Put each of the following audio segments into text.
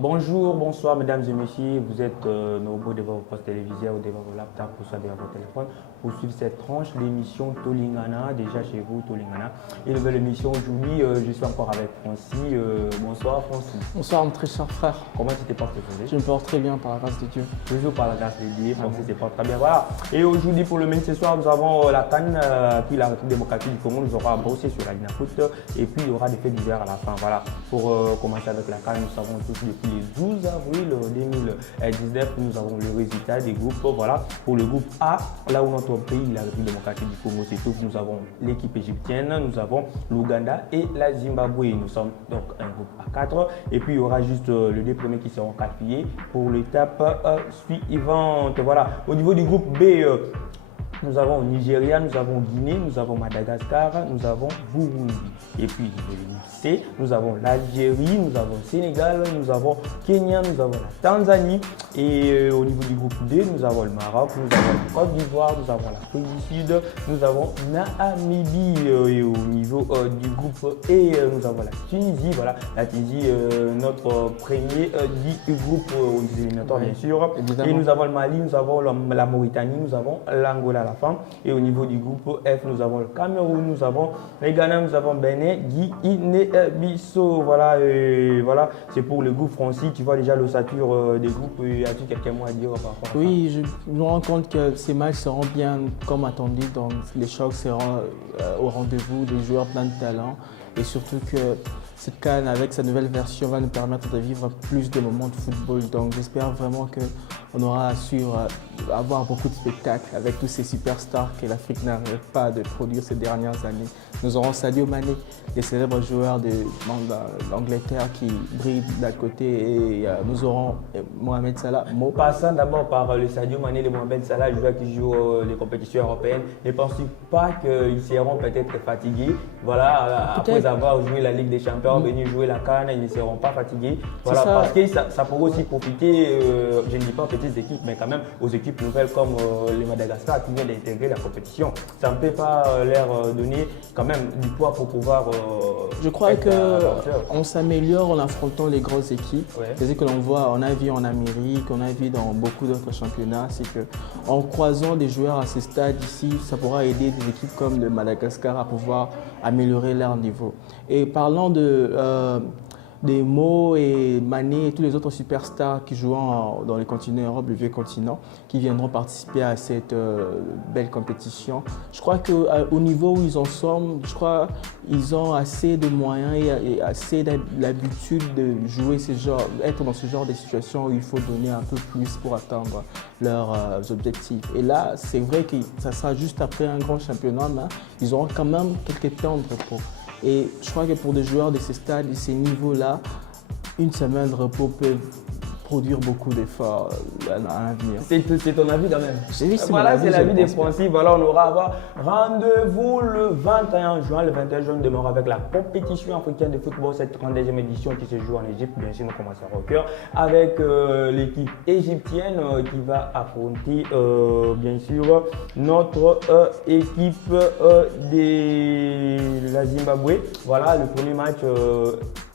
Bonjour, bonsoir mesdames et messieurs, vous êtes nombreux devant vos postes télévisés ou devant vos laptops ou soit devant vos téléphones pour suivre cette tranche, l'émission Tolingana, déjà chez vous Tolingana. Et nouvelle émission aujourd'hui, je suis encore avec Francis. Bonsoir Francis. Bonsoir mon très cher frère. Comment tu te portes aujourd'hui? Je me porte très bien par la grâce de Dieu. Toujours par la grâce de Dieu, Francis se porte très bien. Voilà. Et aujourd'hui pour le même ce soir, nous avons la CAN, puis la République démocratique du Congo nous aura brossé sur la ligne à foot et puis il y aura des faits divers à la fin. Voilà. Pour commencer avec la CAN, nous savons tous depuis le 12 avril 2019, nous avons le résultat des groupes. Voilà, pour le groupe A, là où notre pays, la République démocratique du Congo, c'est tout. Nous avons l'équipe égyptienne, nous avons l'Ouganda et la Zimbabwe. Nous sommes donc un groupe A4. Et puis il y aura juste les deux premiers qui seront qualifiés pour l'étape suivante. Voilà, au niveau du groupe B, nous avons Nigeria, nous avons Guinée, nous avons Madagascar, nous avons Burundi. Et puis, au niveau C, nous avons l'Algérie, nous avons le Sénégal, nous avons Kenya, nous avons la Tanzanie. Et au niveau du groupe D, nous avons le Maroc, nous avons la Côte d'Ivoire, nous avons l'Afrique du Sud, nous avons Namibie. Et au niveau du groupe E, nous avons la Tunisie. Voilà, la Tunisie, notre premier du groupe aux éliminatoires, bien sûr. Évidemment. Et nous avons le Mali, nous avons la Mauritanie, nous avons l'Angola. Et au niveau du groupe F, nous avons le Cameroun, nous avons le Ghana, nous avons Bénin, Guinée-Bissau. Voilà, voilà, c'est pour le groupe Francis. Tu vois déjà l'ossature des groupes. As-tu quelques mots à dire par rapport à ça? Oui, je me rends compte que ces matchs seront bien comme attendu. Donc les chocs seront au rendez-vous, des joueurs plein de talent. Et surtout que cette CAN avec sa nouvelle version va nous permettre de vivre plus de moments de football. Donc j'espère vraiment qu'on aura su avoir beaucoup de spectacles avec tous ces superstars que l'Afrique n'arrive pas de produire ces dernières années. Nous aurons Sadio Mané, les célèbres joueurs de l'Angleterre qui brillent d'un côté, et nous aurons Mohamed Salah. Passant d'abord par le Sadio Mané et Mohamed Salah, joueurs qui jouent les compétitions européennes, ne penses-tu pas qu'ils seront peut-être fatigués? Voilà, après avoir joué la Ligue des Champions, venir jouer la CAN, ils ne seront pas fatigués. Voilà, parce que ça pourrait aussi profiter, je ne dis pas aux petites équipes, mais quand même aux équipes nouvelles comme les Madagascar qui viennent d'intégrer la compétition. Ça ne peut pas leur donner quand même du poids pour pouvoir. Je crois qu'on s'améliore en affrontant les grosses équipes. Ouais. C'est ce que l'on voit, on a vu en Amérique, on a vu dans beaucoup d'autres championnats. C'est qu'en croisant des joueurs à ce stade ici, ça pourra aider des équipes comme le Madagascar à pouvoir améliorer leur niveau. Et parlant des Mo et Mané et tous les autres superstars qui jouent dans le continent Europe, le vieux continent, qui viendront participer à cette belle compétition. Je crois qu'au niveau où ils en sont, je crois qu'ils ont assez de moyens et assez l'habitude de jouer être dans ce genre de situation où il faut donner un peu plus pour atteindre leurs objectifs. Et là, c'est vrai que ça sera juste après un grand championnat, mais ils auront quand même quelques temps de repos. Et je crois que pour des joueurs de ces stades, de ces niveaux-là, une semaine de repos peut produire beaucoup d'efforts à l'avenir. C'est ton avis quand même. Voilà, c'est l'avis des Français. Voilà, on aura rendez-vous le 21 juin. Le 21 juin, on démarre avec la compétition africaine de football, cette 32e édition qui se joue en Égypte. Bien sûr, nous commençons au cœur avec l'équipe égyptienne qui va affronter, bien sûr, notre équipe de la Zimbabwe. Voilà, le premier match.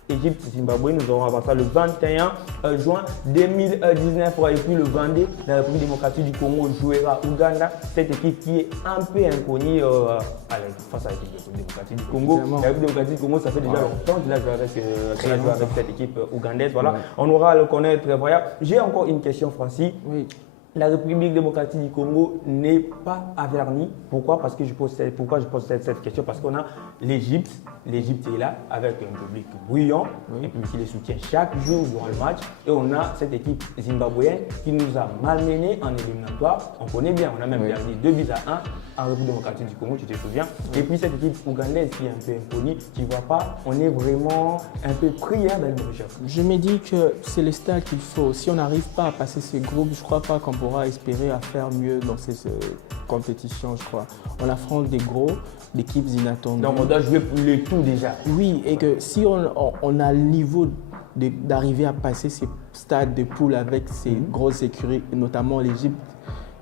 Égypte-Zimbabwe, nous aurons avant ça le 21 juin 2019 et puis le 22, la République démocratique du Congo jouera Ouganda, cette équipe qui est un peu inconnue face à l'équipe démocratique du Congo. Évidemment. La République démocratique du Congo, ça fait déjà longtemps qu'il a joué avec cette équipe ougandaise. Voilà. On aura à le connaître. Voilà. J'ai encore une question, Francis. Oui. La République démocratique du Congo n'est pas avernie. Pourquoi? Parce que je pose cette question. Parce qu'on a l'Égypte. L'Égypte est là avec un public bruyant et puis qui les soutient chaque jour durant le match. Et on a cette équipe zimbabwéenne qui nous a malmenés en éliminatoire. On connaît bien, on a même perdu 2-1 en République démocratique du Congo, tu te souviens. Et puis cette équipe ougandaise qui est un peu inconnue, tu ne vois pas, on est vraiment un peu pris dans le mauvais chef. Je me dis que c'est le stade qu'il faut. Si on n'arrive pas à passer ces groupes, je ne crois pas qu'on pourra espérer à faire mieux dans ces compétitions, je crois. On affronte des gros, des équipes inattendues. Donc on doit jouer pour le tout déjà. Oui, et que si on a le niveau d'arriver à passer ces stades de poules avec ces grosses écuries, notamment l'Égypte,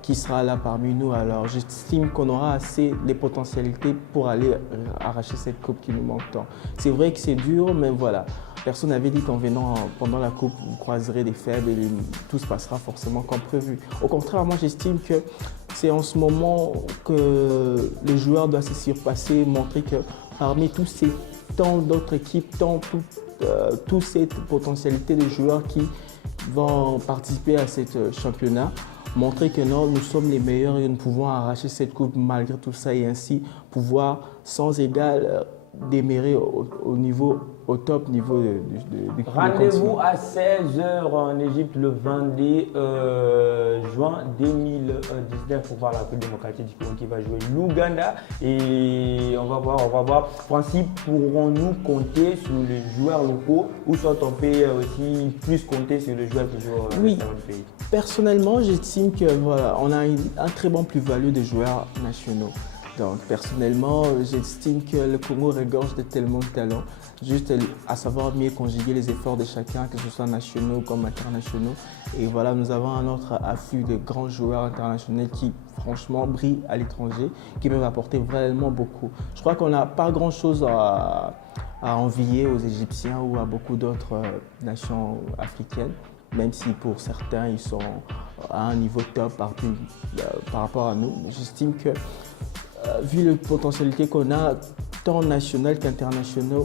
qui sera là parmi nous. Alors j'estime qu'on aura assez les potentialités pour aller arracher cette coupe qui nous manque tant. C'est vrai que c'est dur, mais voilà. personne n'avait dit qu'en venant pendant la Coupe, vous croiserez des faibles et tout se passera forcément comme prévu. Au contraire, moi j'estime que c'est en ce moment que le joueur doit se surpasser, montrer que parmi tous ces tant d'autres équipes, toutes ces potentialités de joueurs qui vont participer à ce championnat, montrer que non, nous sommes les meilleurs et nous pouvons arracher cette coupe malgré tout ça et ainsi pouvoir sans égal démarrer au top niveau du Rendez-vous à 16h en Égypte le 22 juin 2019 pour voir la Coupe démocratique du Congo qui va jouer l'Ouganda. Et on va voir. Francis, pourrons-nous compter sur les joueurs locaux ou soit on peut aussi plus compter sur les joueurs qui jouent oui. dans le pays? Personnellement, j'estime que voilà, on a un très bon plus-value de joueurs nationaux. Donc personnellement, j'estime que le Congo regorge de tellement de talents, juste à savoir mieux conjuguer les efforts de chacun, que ce soit nationaux comme internationaux. Et voilà, nous avons un autre afflux de grands joueurs internationaux qui franchement brillent à l'étranger, qui peuvent apporter vraiment beaucoup. Je crois qu'on n'a pas grand-chose à envier aux Égyptiens ou à beaucoup d'autres nations africaines, même si pour certains, ils sont à un niveau top par rapport à nous. J'estime que vu la potentialité qu'on a, tant nationale qu'internationale,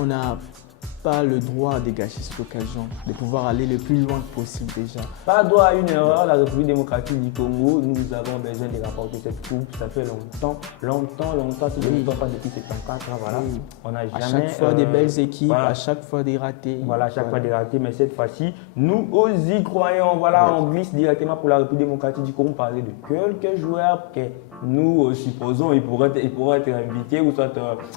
on n'a pas le droit à dégager cette occasion de pouvoir aller le plus loin possible déjà. Pas droit à une erreur, la République démocratique du Congo, nous avons besoin de rapporter cette coupe. Ça fait longtemps, si je ne me trompe pas depuis 74 ans, voilà. Oui. On n'a jamais. À chaque fois des belles équipes, voilà. à chaque fois des ratés. Voilà, à chaque fois des ratés, mais cette fois-ci, nous y croyons. Voilà, on glisse directement pour la République démocratique du Congo, parler de quelques joueurs que nous supposons ils pourraient être invités ou soit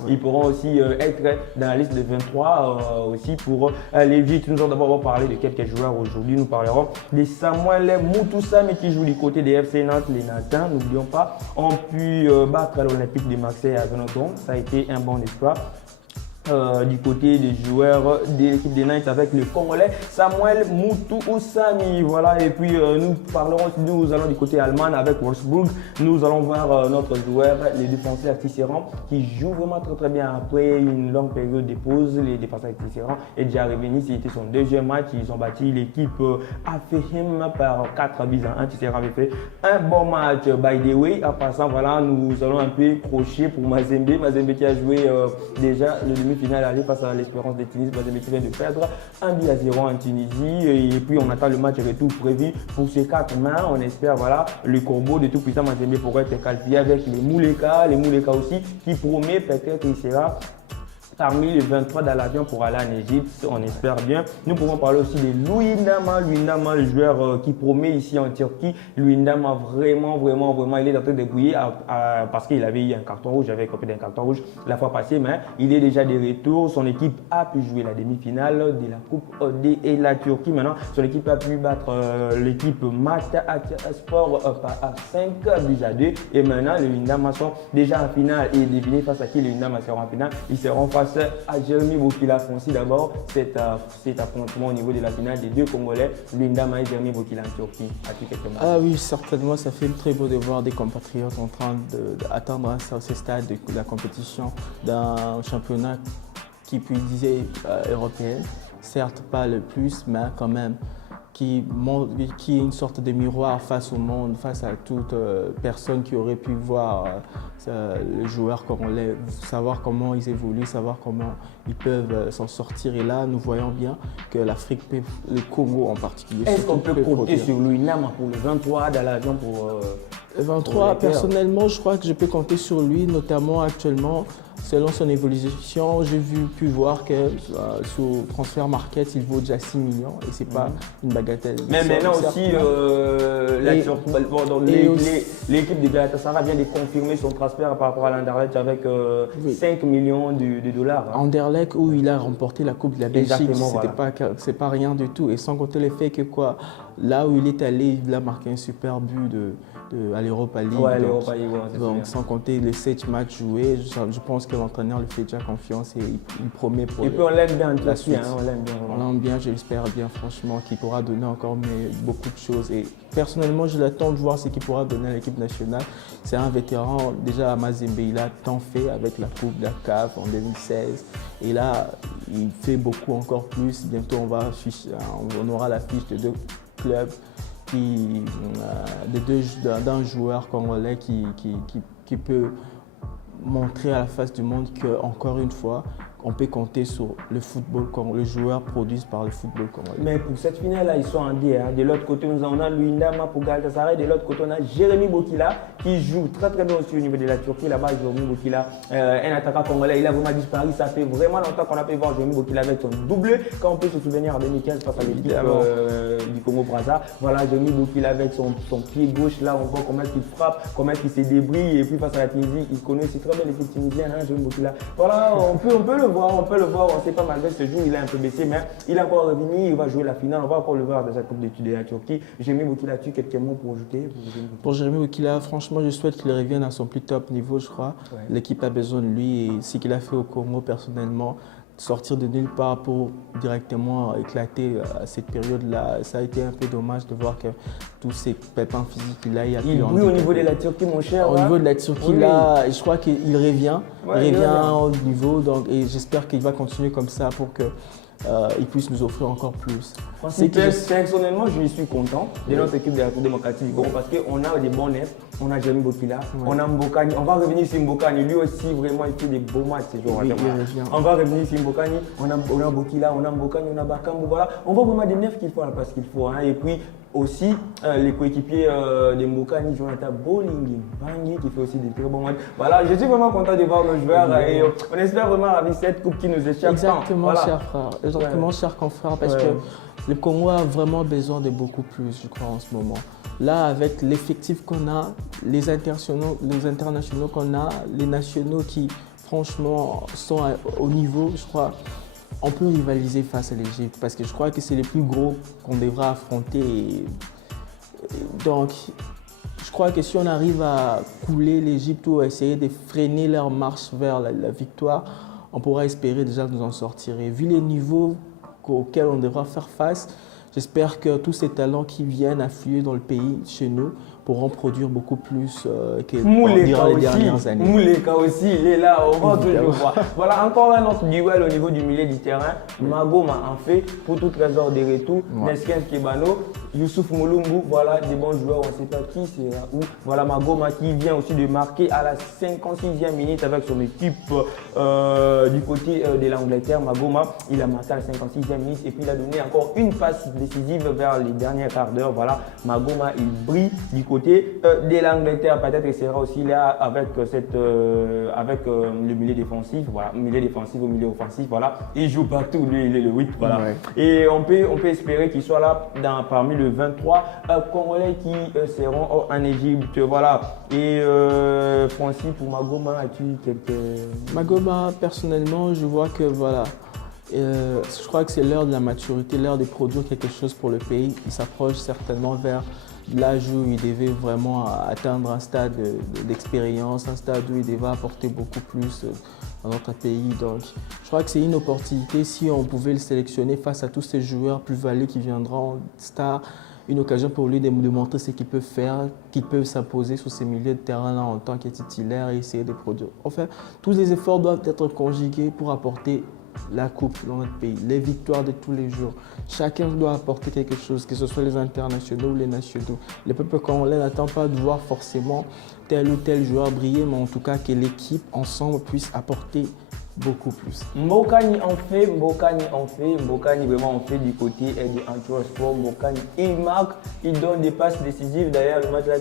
ils pourront aussi être dans la liste de 23 aussi pour l'Égypte. Nous allons d'abord parler de quelques joueurs aujourd'hui. Nous parlerons de Samuel Moutoussamy qui joue du côté des FC Nantes, les Nantins. N'oublions pas, ont pu battre l'Olympique de Marseille à Venodon. Ça a été un bon exploit. Du côté des joueurs de l'équipe des Knights avec le Congolais Samuel Moutoussamy. Voilà, et puis nous allons du côté allemand avec Wolfsburg. Nous allons voir notre joueur, les défenseurs Tisserand, qui joue vraiment très bien après une longue période de pause. Les défenseurs Tisserand est déjà revenu, c'était son deuxième match. Ils ont battu l'équipe Afehim par 4 buts à 1. Tisserand avait fait un bon match. By the way, en passant, voilà, nous allons un peu crocher pour Mazembe qui a joué déjà le demi-finale aller face à l'Espérance de Tunis. Mazembe qui vient de perdre 1-0 en Tunisie et puis on attend le match retour prévu pour ces 4 mains. On espère voilà le combo de tout puissant Mazembe pourrait être qualifié avec les Mouleka aussi qui promet peut-être qu'il sera parmi les 23 dans l'avion pour aller en Égypte, on espère bien. Nous pouvons parler aussi de Louis Ndama, le joueur qui promet ici en Turquie. Louis Ndama, vraiment, il est en train de briller parce qu'il avait eu un carton rouge, j'avais copié d'un carton rouge la fois passée, mais il est déjà de retour. Son équipe a pu jouer la demi-finale de la Coupe et la Turquie. Maintenant, son équipe a pu battre l'équipe Mata Sport à 5-2. Et maintenant, les Ndama sont déjà en finale et devinez face à qui les Ndama seront en finale. Ils seront face à Jérémy Bokila Fonsi d'abord cet affrontement au niveau de la finale des deux Congolais, Ndama et Jérémy Bokila en Turquie. Ah oui, certainement, ça fait très beau de voir des compatriotes en train d'atteindre ce stade de la compétition d'un championnat qui peut dire européen. Certes, pas le plus, mais quand même. Qui est une sorte de miroir face au monde, face à toute personne qui aurait pu voir le joueur congolais, savoir comment ils évoluent, savoir comment ils peuvent s'en sortir. Et là, nous voyons bien que l'Afrique, le Congo en particulier. Est-ce qu'on peut compter sur Louis Ndama pour le 23 dans l'avion pour… 23, personnellement, je crois que je peux compter sur lui, notamment actuellement. Selon son évolution, j'ai pu voir que sous Transfer Market, il vaut déjà 6 millions et ce n'est pas une bagatelle. Mais maintenant aussi, l'équipe de Galatasaray vient de confirmer son transfert par rapport à l'Anderlecht avec 5 millions de dollars. Anderlecht où il a remporté la Coupe de la Belgique, c'est pas rien du tout. Et sans compter le fait que là où il est allé, il a marqué un super but à l'Europa League. Ouais, l'Europa League, donc sans compter les 7 matchs joués, je pense que l'entraîneur lui fait déjà confiance et il promet pour et puis on l'aime bien la suite. On l'aime bien. On l'aime bien, j'espère bien franchement qu'il pourra donner encore beaucoup de choses. Et personnellement, je l'attends de voir ce qu'il pourra donner à l'équipe nationale. C'est un vétéran, déjà à Mazembe, il a tant fait avec la Coupe de la CAF en 2016. Et là, il fait beaucoup encore plus. Bientôt, on aura la fiche de 2 clubs, d'un joueur congolais qui peut montrer à la face du monde qu'encore une fois, on peut compter sur le football, le joueur produit par le football congolais. Mais pour cette finale-là, ils sont en D. De l'autre côté, on a Luindama pour Galatasaray. De l'autre côté, on a Jérémy Bokila qui joue très très bien aussi au niveau de la Turquie. Là-bas, Jérémy Bokila, un attaquant congolais, il a vraiment disparu. Ça fait vraiment longtemps qu'on a pu voir Jérémy Bokila avec son doublé. Quand on peut se souvenir en 2015 face à l'équipe du Congo-Brazza. Voilà, Jérémy Bokila avec son pied gauche. Là, on voit comment est-ce qu'il frappe, comment est-ce qu'il se débrouille. Et puis face à la Tunisie, il connaît aussi très bien l'équipe tunisienne, hein, Jérémy Bokila. Voilà, on peut le voir, on sait pas malgré ce jour, il est un peu baissé, mais il est encore revenu, il va jouer la finale, on va encore le voir dans cette Coupe d'études de la Turquie. Jérémy Bokila, tu as quelques mots pour ajouter pour Jérémy Bokila, franchement, je souhaite qu'il revienne à son plus top niveau, je crois. Ouais. L'équipe a besoin de lui et ce qu'il a fait au Congo personnellement, sortir de nulle part pour directement éclater à cette période-là, ça a été un peu dommage de voir que tous ces pépins physiques qu'il a, il brille au niveau de la Turquie, mon cher. Au niveau de la Turquie, oui. Là, je crois qu'il revient, il revient au niveau, donc, et j'espère qu'il va continuer comme ça pour que il puisse nous offrir encore plus. Personnellement, je suis content de notre équipe de la Coupe démocratique du Congo parce qu'on a des bons nefs. On a Jérémy Bokila, on a Mbokani. On va revenir sur Mbokani. Lui aussi, vraiment, il fait des beaux matchs ces jours-là. On va revenir sur Mbokani. On a Bokila, on a Mbokani, on a Bakambu. Voilà. On voit vraiment des nefs qu'il faut là parce qu'il faut. Hein. Et puis aussi, les coéquipiers de Mbokani, Jonathan Bolingi Bangui, qui fait aussi des très bons matchs. Voilà, je suis vraiment content de voir nos joueurs. Et on espère vraiment avec cette coupe qui nous échappe. Exactement, voilà. Cher frère. Exactement, cher confrère, parce que le Congo a vraiment besoin de beaucoup plus, je crois, en ce moment. Là, avec l'effectif qu'on a, les internationaux qu'on a, les nationaux qui, franchement, sont au niveau, je crois, on peut rivaliser face à l'Égypte parce que je crois que c'est les plus gros qu'on devra affronter. Donc, je crois que si on arrive à couler l'Égypte ou à essayer de freiner leur marche vers la victoire, on pourra espérer déjà nous en sortir. Et vu les niveaux auxquels on devra faire face, j'espère que tous ces talents qui viennent affluer dans le pays, chez nous, pourront produire beaucoup plus que durant les dernières années. Mouleka aussi, il est là, on va toujours voir. Voilà, encore un autre duel au niveau du milieu du terrain. Magoma en fait, pour tout trésor des retours. Nesken Kebano, Youssouf Moulumbu, voilà, des bons joueurs, on ne sait pas qui sera où. Voilà, Magoma qui vient aussi de marquer à la 56e minute avec son équipe du côté de l'Angleterre. Magoma, il a marqué à la 56e minute et puis il a donné encore une passe décisive vers les derniers quarts d'heure. Voilà, Magoma, il brille du côté de l'Angleterre, peut-être qu'il sera aussi là avec, le milieu défensif, voilà, milieu défensif au milieu offensif, voilà, il joue partout, lui il est le 8, voilà. Ouais. Et on peut espérer qu'il soit là parmi le 23 Congolais qui seront en Égypte, voilà. Et Francis, pour Magoma, as-tu quelques... Magoma, personnellement, je vois que voilà, je crois que c'est l'heure de la maturité, l'heure de produire quelque chose pour le pays. Il s'approche certainement vers l'âge où il devait vraiment atteindre un stade d'expérience, un stade où il devait apporter beaucoup plus dans notre pays. Donc, je crois que c'est une opportunité si on pouvait le sélectionner face à tous ces joueurs plus-values qui viendront, stars, une occasion pour lui de montrer ce qu'il peut faire, qu'il peut s'imposer sur ces milieux de terrain-là en tant que titulaire et essayer de produire. Enfin, tous les efforts doivent être conjugués pour apporter la coupe dans notre pays, les victoires de tous les jours. Chacun doit apporter quelque chose, que ce soit les internationaux ou les nationaux. Le peuple congolais n'attend pas de voir forcément tel ou tel joueur briller, mais en tout cas que l'équipe ensemble puisse apporter beaucoup plus. Mbokani en fait, Mbokani vraiment en fait du côté de Antwerp Sport. Mbokani, il marque, il donne des passes décisives. D'ailleurs, le match là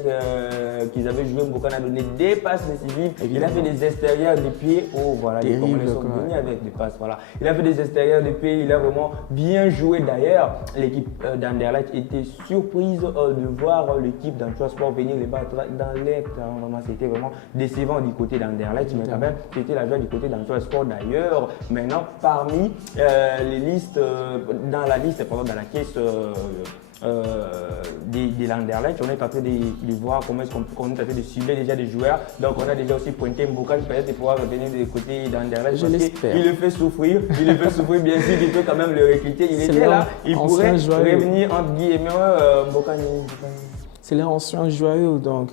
qu'ils avaient joué, Mbokani a donné des passes décisives. Évidemment. Il a fait des extérieurs de pied. Oh voilà, les Congolais sont venus avec des passes. Voilà. Il a fait des extérieurs de pied, il a vraiment bien joué. D'ailleurs, l'équipe d'Anderlecht était surprise de voir l'équipe d'Antwerp Sport venir les battre dans l'air. C'était vraiment décevant du côté d'Anderlecht, mais quand même, c'était la joie du côté d'Antwerp Sport. D'ailleurs, maintenant, parmi les listes, dans la caisse de l'Anderlecht, on est en train de voir comment est-ce qu'on est en train de cibler déjà des joueurs. Donc, on a déjà aussi pointé Mbokani, peut-être pouvoir revenir du côté d'Anderlecht. Je l'espère. Il le fait souffrir, bien sûr, il peut quand même le recruter. Il était là, il pourrait revenir entre guillemets Mbokani. C'est leur ancien joyeux, donc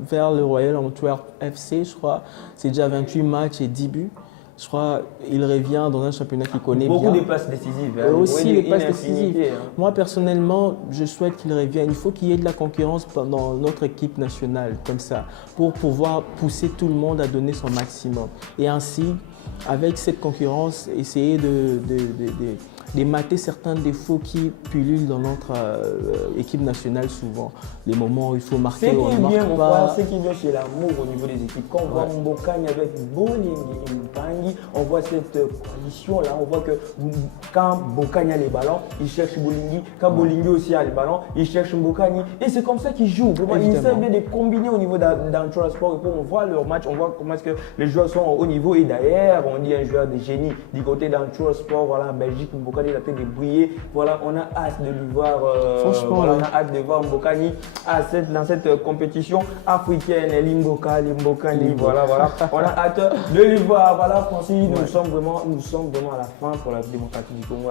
vers le Royal Antwerp FC, je crois. C'est déjà 28 matchs et 10 buts. Je crois qu'il revient dans un championnat qu'il connaît bien. Beaucoup de passes décisives. Aussi les passes décisives. Moi, personnellement, je souhaite qu'il revienne. Il faut qu'il y ait de la concurrence dans notre équipe nationale, comme ça, pour pouvoir pousser tout le monde à donner son maximum. Et ainsi, avec cette concurrence, essayer de mater certains défauts qui pullulent dans notre équipe nationale souvent. Les moments où il faut marquer, on ne marque pas. Ce qui vient chez l'amour au niveau des équipes, quand on voit Mbokani avec Bolingi et Mpangi, on voit cette coalition-là, on voit que quand Mbokani a les ballons, il cherche Bolingi, quand Bolingi aussi a les ballons, il cherche Mbokani. Et c'est comme ça qu'ils jouent. Ils savent bien de combiner au niveau d'Antra Sport. Et pour on voit leur match, on voit comment est-ce que les joueurs sont au niveau. Et d'ailleurs, on dit un joueur de génie du côté d'Antra Sport, voilà, en Belgique, Mbokani. Il a fait des briller. Voilà, on a hâte de lui voir. Franchement, voilà, on a hâte de voir Mbokani dans cette compétition africaine. Mbokani, voilà. On a hâte de lui voir. Voilà, Francis, nous sommes vraiment à la fin pour la démocratie du Congo.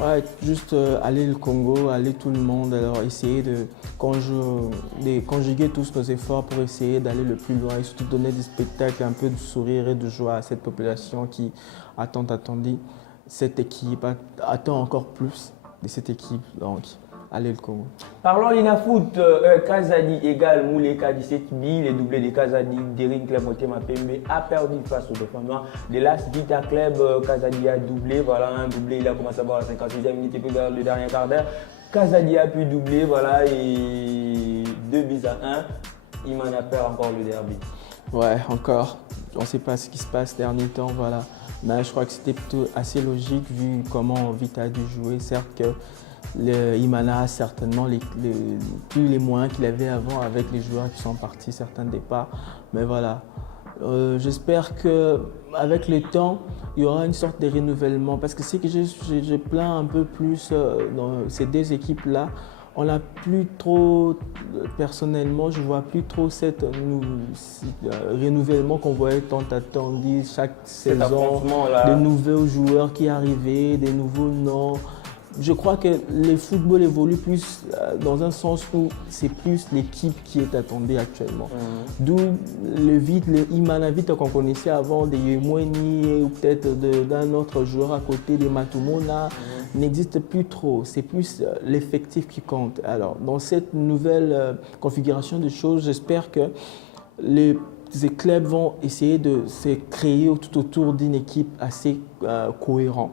Ouais, juste aller le Congo, aller tout le monde. Alors essayer de conjuguer tous nos efforts pour essayer d'aller le plus loin et surtout donner des spectacles, un peu de sourire et de joie à cette population qui a tant attendu. Cette équipe attend encore plus de cette équipe, donc allez le Congo. Parlons l'Inafoot, Kazadi égale Mouleka 17 billes, les doublés de Kazadi, Derrick Club Motema Pembe a perdu face au Dauphin Noir. De l'As Vita Club, Kazadi a doublé, voilà un doublé, il a commencé à avoir la 56e minute et puis vers le dernier quart d'heure. Kazadi a pu doubler, voilà, et 2-1, Imana perd encore le derby. Ouais, encore, on ne sait pas ce qui se passe dernier temps, voilà. Mais je crois que c'était plutôt assez logique vu comment Vita a dû jouer. Certes que Imana a certainement plus les moyens qu'il avait avant avec les joueurs qui sont partis, certains départs. Mais voilà, j'espère qu'avec le temps, il y aura une sorte de renouvellement. Parce que c'est que je plains un peu plus dans ces deux équipes-là. On n'a plus trop, personnellement, je ne vois plus trop cette renouvellement qu'on voyait tant attendu chaque saison, de nouveaux joueurs qui arrivaient, des nouveaux noms. Je crois que le football évolue plus dans un sens où c'est plus l'équipe qui est attendue actuellement. D'où le Imana Vita qu'on connaissait avant, des Yemweni ou peut-être d'un autre joueur à côté, des Matumona, n'existe plus trop. C'est plus l'effectif qui compte. Alors, dans cette nouvelle configuration de choses, j'espère que les clubs vont essayer de se créer tout autour d'une équipe assez cohérente,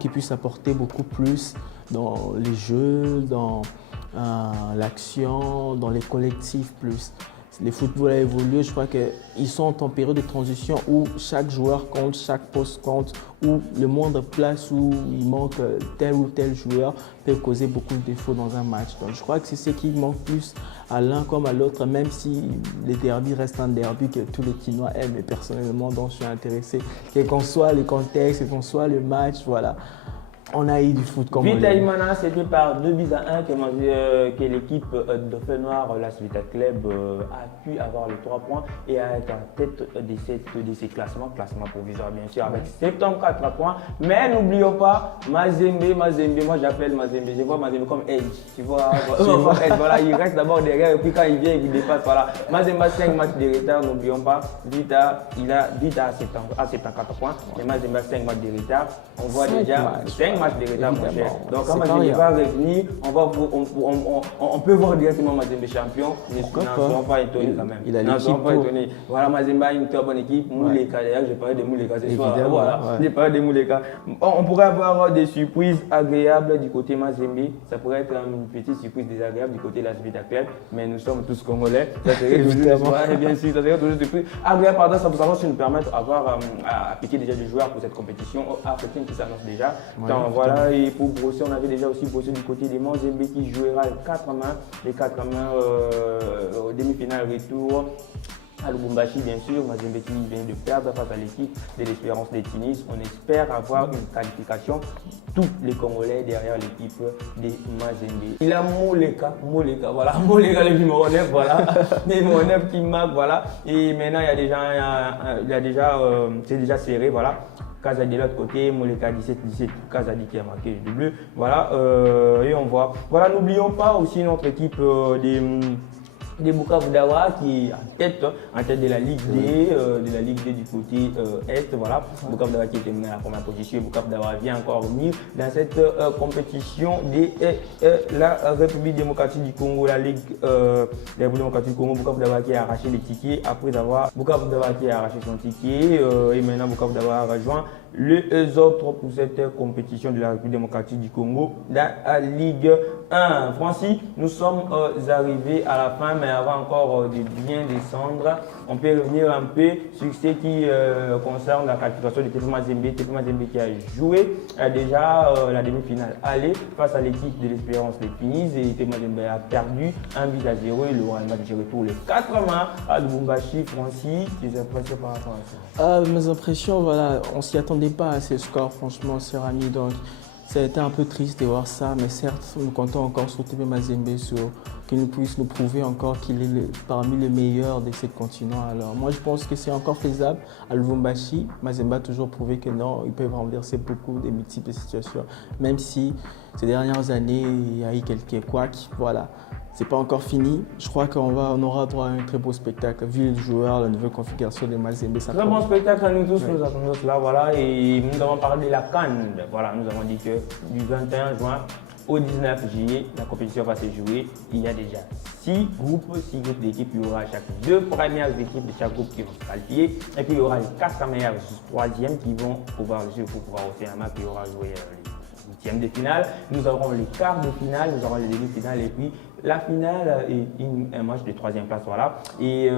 qui puisse apporter beaucoup plus dans les jeux, dans l'action, dans les collectifs plus. Le football a évolué, je crois qu'ils sont en période de transition où chaque joueur compte, chaque poste compte, où le moindre place où il manque tel ou tel joueur peut causer beaucoup de défauts dans un match. Donc je crois que c'est ce qui manque plus à l'un comme à l'autre, même si les derbys restent un derby que tous les Kinois aiment et personnellement dont je suis intéressé. Quel qu'en soit le contexte, quel qu'en soit le match, voilà. On a eu du foot comme Vita Imana, c'était par 2-1 que l'équipe Dauphin Noir, l'As Vita Club, a pu avoir les 3 points et a été en tête de ces classements provisoires bien sûr, avec 74 points. Mais n'oublions pas Mazembe, moi j'appelle Mazembe, je vois Mazembe comme Edge, tu vois, Edge, voilà, il reste d'abord derrière et puis quand il vient, il dépasse, voilà. Mazembe a 5 matchs de retard, n'oublions pas, Vita a 74 points et Mazembe a 5 matchs de retard. On voit déjà 5 matchs de retard, mon cher. Donc quand Mazembe va revenir, on peut voir directement Mazembe champion, mais n'en serons pas étonnés quand même. N'en serons pas étonnés. Voilà, Mazembe a une très bonne équipe. Mouleka, d'ailleurs, j'ai parlé de Mouleka ce soir. Voilà, j'ai parlé de Mouleka. On pourrait avoir des surprises agréables du côté Mazembe. Ça pourrait être une petite surprise désagréable du côté de l'As Vita Club, mais nous sommes tous Congolais. Ça serait toujours bien sûr, ça serait toujours une surprise agréable. Pardon, ça peut nous permettre d'avoir à piquer déjà des joueurs pour cette compétition africaine qui s'annonce déjà. Donc voilà, et pour brosser, on avait déjà aussi brossé du côté des Mazembe qui jouera les 4 mains au demi-finale retour à Lubumbashi, bien sûr. Mazembe qui vient de perdre face à l'équipe de l'Espérance de Tunis. On espère avoir une qualification, tous les Congolais derrière l'équipe des Mazembe. Il a Mouleka, voilà, Mouleka le numéro 9, voilà, le numéro 9 qui marque, voilà. Et maintenant, c'est déjà serré, voilà. Kazadi de l'autre côté, Mouleka 17, Kazadi qui a marqué le double. Voilà, et on voit. Voilà, n'oublions pas aussi notre équipe de Bukavu Dawa qui est en tête de la Ligue D, du côté Est. Voilà. Bukavu Dawa qui était mené à la première position. Bukavu Dawa vient encore venir dans cette compétition de la République démocratique du Congo, la Ligue démocratique du Congo. Bukavu Dawa qui a arraché les tickets après avoir Bukavu Dawa qui a arraché son ticket et maintenant Bukavu Dawa a rejoint les autres pour cette compétition de la République démocratique du Congo, la Ligue 1. Francis, nous sommes arrivés à la fin, mais avant encore de bien descendre, on peut revenir un peu sur ce qui concerne la qualification de TP Mazembe. TP Mazembe qui a joué déjà la demi-finale aller face à l'équipe de l'Espérance les Finis et TP Mazembe a perdu 1-0 et le match de retour les 4 mains à Lubumbashi. Francis, tes impressions par rapport à ça? Mes impressions, voilà, on s'y attendait pas à ces scores, franchement, cher ami. Donc, ça a été un peu triste de voir ça, mais certes, nous comptons encore sur TP Mazembe, qu'il puisse nous prouver encore qu'il est parmi les meilleurs de ce continent. Alors, moi, je pense que c'est encore faisable. À Lubumbashi, Mazembe a toujours prouvé que non, ils peuvent renverser beaucoup de multiples situations, même si ces dernières années, il y a eu quelques couacs. Voilà. C'est pas encore fini. Je crois qu'on aura droit à un très beau spectacle. Vu les joueurs, la nouvelle configuration de Mazembe. Très bon spectacle à nous tous, nous attendons cela. Voilà. Et nous avons parlé de la CAN. Voilà, nous avons dit que du 21 juin au 19 juillet, la compétition va se jouer. Il y a déjà 6 groupes d'équipes. Il y aura chaque 2 premières équipes de chaque groupe qui vont se qualifier. Et puis il y aura les 4 meilleures troisièmes qui vont pouvoir jouer pour pouvoir aussi un match qui aura joué les huitièmes de finale. Nous aurons les quarts de finale, nous aurons les demi-finales et puis la finale est un match de 3e place. Voilà. Et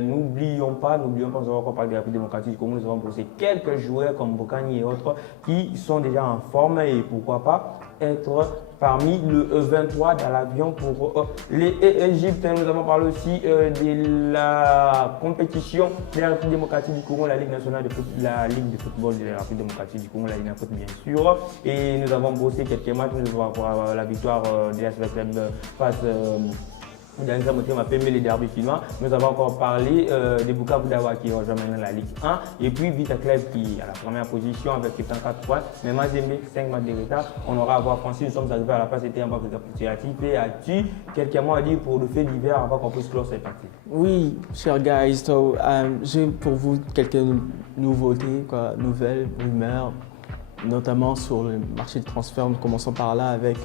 n'oublions pas, nous avons encore parlé de la République démocratique du Congo. Nous avons posé quelques joueurs comme Bokani et autres qui sont déjà en forme et pourquoi pas être parmi le 23 dans l'avion pour l'Égypte. Nous avons parlé aussi de la compétition de la République démocratique du Congo, la Ligue nationale de football, la Ligue de football de la République démocratique du Congo, la Ligue de foot bien sûr. Et nous avons bossé quelques matchs. Nous avons voir la victoire de la Club face m'a fait les derbys finnois. Nous avons encore parlé de Bukavu Dawa qui rejoint maintenant la Ligue 1 et puis Vita Club qui est à la première position avec 54 points. Mais Mazembe 5 matchs de retard. On aura à voir Francis, nous sommes arrivés à la place, c'était un peu récapitulatif. Et as-tu quelques mots à dire pour le fait d'hiver avant qu'on puisse clore cette partie? Oui, chers guys, so, j'ai pour vous quelques nouveautés, nouvelles, rumeurs, notamment sur le marché de transfert. Nous commençons par là avec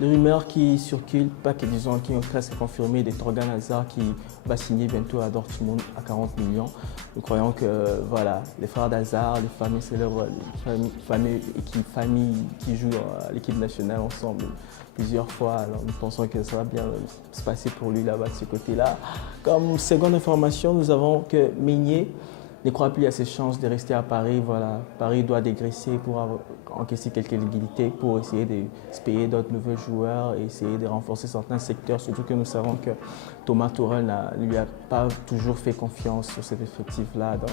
les rumeurs qui circulent, pas que disons qui ont presque confirmé de Torgan Hazard qui va signer bientôt à Dortmund à 40 millions. Nous croyons que voilà, les frères d'Hazard, les familles célèbres, les familles qui jouent à l'équipe nationale ensemble plusieurs fois. Alors nous pensons que ça va bien se passer pour lui là-bas de ce côté-là. Comme seconde information, nous avons que Meunier ne croit plus à ses chances de rester à Paris. Voilà. Paris doit dégraisser pour encaisser quelques liquidités pour essayer de se payer d'autres nouveaux joueurs et essayer de renforcer certains secteurs. Surtout que nous savons que Thomas Tuchel ne lui a pas toujours fait confiance sur cet effectif-là. Donc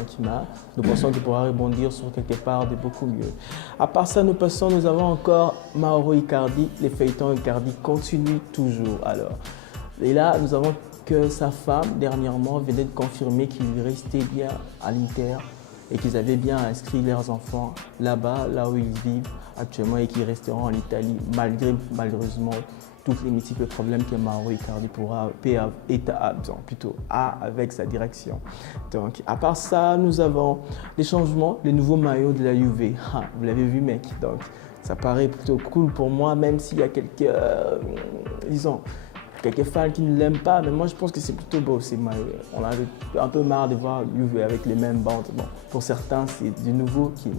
nous pensons qu'il pourra rebondir sur quelque part de beaucoup mieux. À part ça, nous avons encore Mauro Icardi. Les feuilletons Icardi continuent toujours. Alors, et là, nous avons que sa femme, dernièrement, venait de confirmer qu'ils restaient bien à l'Inter et qu'ils avaient bien inscrit leurs enfants là-bas, là où ils vivent actuellement et qu'ils resteront en Italie, malheureusement tous les multiples problèmes que Mauro Icardi a avec sa direction. Donc, à part ça, nous avons des changements, les nouveaux maillots de la Juve. Vous l'avez vu, mec. Donc, ça paraît plutôt cool pour moi, même s'il y a quelques, disons, quelques fans qui ne l'aiment pas, mais moi je pense que c'est plutôt beau. On a un peu marre de voir Juve avec les mêmes bandes. Bon, pour certains, c'est du nouveau qui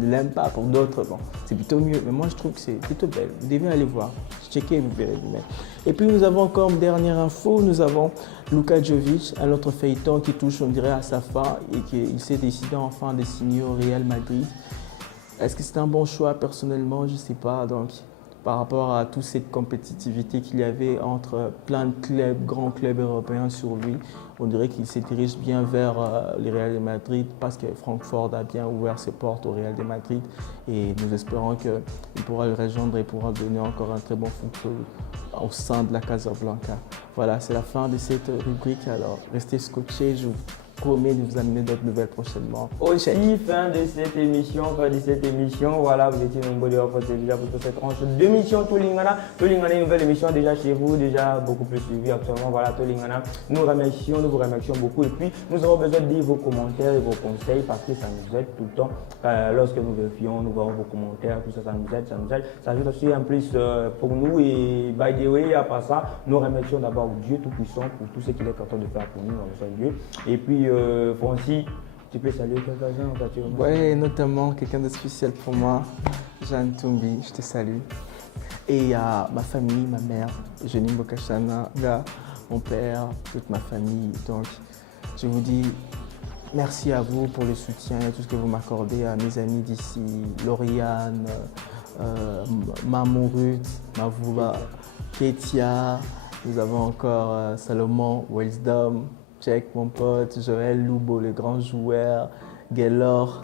ne l'aiment pas. Pour d'autres, bon, c'est plutôt mieux. Mais moi je trouve que c'est plutôt belle. Vous devez aller voir. Checkez, vous verrez vous-même. Et puis nous avons encore une dernière info. Nous avons Luka Jovic, un autre feuilleton qui touche, on dirait, à sa fin et qu'il s'est décidé enfin de signer au Real Madrid. Est-ce que c'est un bon choix? Personnellement, je ne sais pas. Donc, par rapport à toute cette compétitivité qu'il y avait entre plein de clubs, grands clubs européens sur lui, on dirait qu'il se dirige bien vers le Real de Madrid parce que Francfort a bien ouvert ses portes au Real de Madrid et nous espérons qu'il pourra le rejoindre et pourra donner encore un très bon football au sein de la Casablanca. Voilà, c'est la fin de cette rubrique. Alors, restez scotchés, je vous promet de vous amener d'autres nouvelles prochainement. Aussi, fin de cette émission, voilà, vous étiez nombreux de votre déjà pour toute cette tranche d'émission Tolingana, une nouvelle émission déjà chez vous, déjà beaucoup plus suivie actuellement, voilà, Tolingana. Nous vous remercions beaucoup et puis nous avons besoin de vos commentaires et vos conseils parce que ça nous aide tout le temps. Lorsque nous vérifions, nous voyons vos commentaires, tout ça, ça nous aide, ça ajoute aussi en plus pour nous et by the way, à part ça, nous remercions d'abord Dieu Tout-Puissant pour tout ce qu'il est en train de faire pour nous, dans le Dieu. Et puis, Francis, tu peux saluer quelqu'un en fait. Oui, notamment quelqu'un de spécial pour moi, Jeanne Toumbi, je te salue. Et à ma famille, ma mère, Jenny Bokachana, mon père, toute ma famille. Donc, je vous dis merci à vous pour le soutien et tout ce que vous m'accordez, à mes amis d'ici, Lauriane, Maman Ruth, Mavouba, Ketia, nous avons encore Salomon, Wellsdom, Check, mon pote, Joël Loubo, le grand joueur, Gaylor.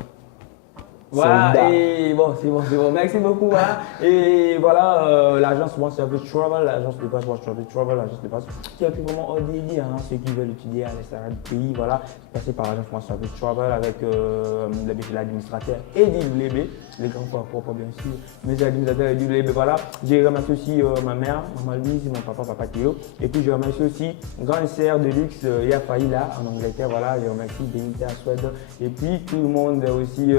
Voilà, et bon, c'est bon, merci beaucoup. Hein. Et voilà, l'agence One Service Travel, l'agence de base One Service Travel, l'agence de base qui a pu vraiment dédié hein, ceux qui veulent étudier à l'extérieur du pays. Voilà, passer par l'agence One Service Travel avec l'administrateur EDWB, les grands propres bien sûr, mes administrateurs EDWB. Voilà, j'ai remercié aussi ma mère, Maman Louise, mon papa Théo. Et puis je remercie aussi grande sœur de luxe, Yafaïla en Angleterre. Voilà, je remercie Benita Suède. Et puis tout le monde aussi.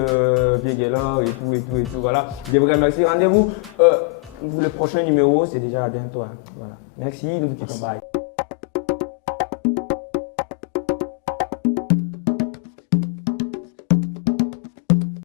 Gaylor et tout, voilà. Je vous remercie. Rendez-vous le prochain numéro, c'est déjà à bientôt. Hein. Voilà. Merci, nous vous quittons. Bye.